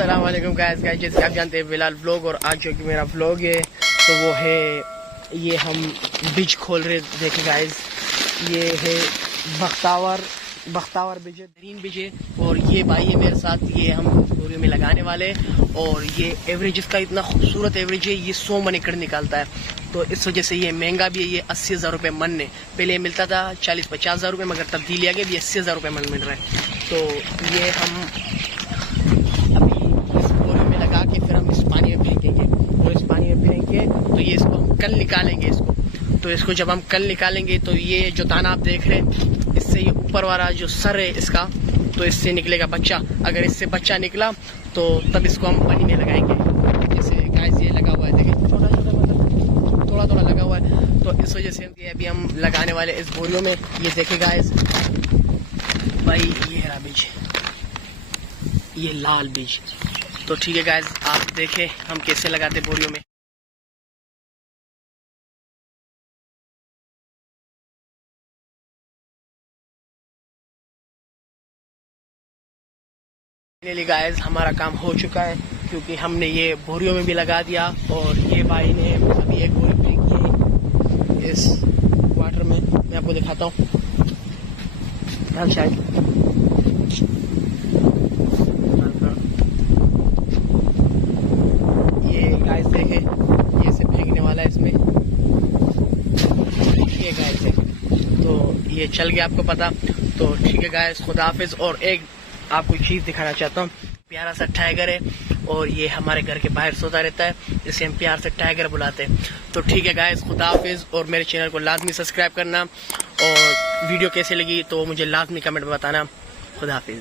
अस्सलाम वालेकुम गाइस जैसे आप जानते हैं बिलाल व्लॉग, और आज जो कि मेरा व्लॉग है तो वो है ये हम बीज खोल रहे। देखे गाइस, ये है बख्तावर बीज है, ग्रीन बीज है। और ये भाई है मेरे साथ, ये हम बोरी में लगाने वाले। और ये एवरेज इसका इतना खूबसूरत एवरेज है, ये 100 मन एकड़ निकालता है। तो इस वजह से ये महंगा भी है। ये 80,000 रुपये मन ने, पहले मिलता था 40-50,000 रुपये, मगर तब्दीली आ गई, भी 80,000 रुपये मन मिल रहा है। तो ये हम अभी इस बोरी में लगा के फिर हम इस पानी में फेंकेंगे, और इस पानी में फेंकेंगे तो ये इसको हम कल निकालेंगे इसको। तो इसको जब हम कल निकालेंगे तो ये जो दाना आप देख रहे हैं, इससे ये ऊपर वाला जो सर है इसका, तो इससे निकलेगा बच्चा। अगर इससे बच्चा निकला तो तब इसको हम पानी में लगाएंगे। जैसे गाइस ये लगा हुआ है, देखिए छोटा छोटा, मतलब थोड़ा थोड़ा लगा हुआ है। तो इस वजह से ये अभी हम लगाने वाले इस बोरियों में। ये देखे गाइस भाई, ये हरा बीज, ये लाल बीज। तो ठीक है गाइस, आप देखें हम कैसे लगाते बोरियों में। फाइनली गाइस हमारा काम हो चुका है, क्योंकि हमने ये बोरियों में भी लगा दिया। और ये भाई ने अभी एक बोरी फेंकी है इस वाटर में, मैं आपको दिखाता हूँ। शायद ये गाइस देखे, ये से फेंकने वाला है इसमें, ये गाइस देखे, तो ये चल गया, आपको पता। तो ठीक है गाइस, खुदा हाफिज। और एक आपको चीज दिखाना चाहता हूँ, प्यारा सा टाइगर है, और ये हमारे घर के बाहर सोता रहता है, जिसे हम प्यार से टाइगर बुलाते हैं। तो ठीक है गाइस, खुदा हाफिज। और मेरे चैनल को लाजमी सब्सक्राइब करना, और वीडियो कैसे लगी तो मुझे लाजमी कमेंट में बताना। खुदा हाफिज।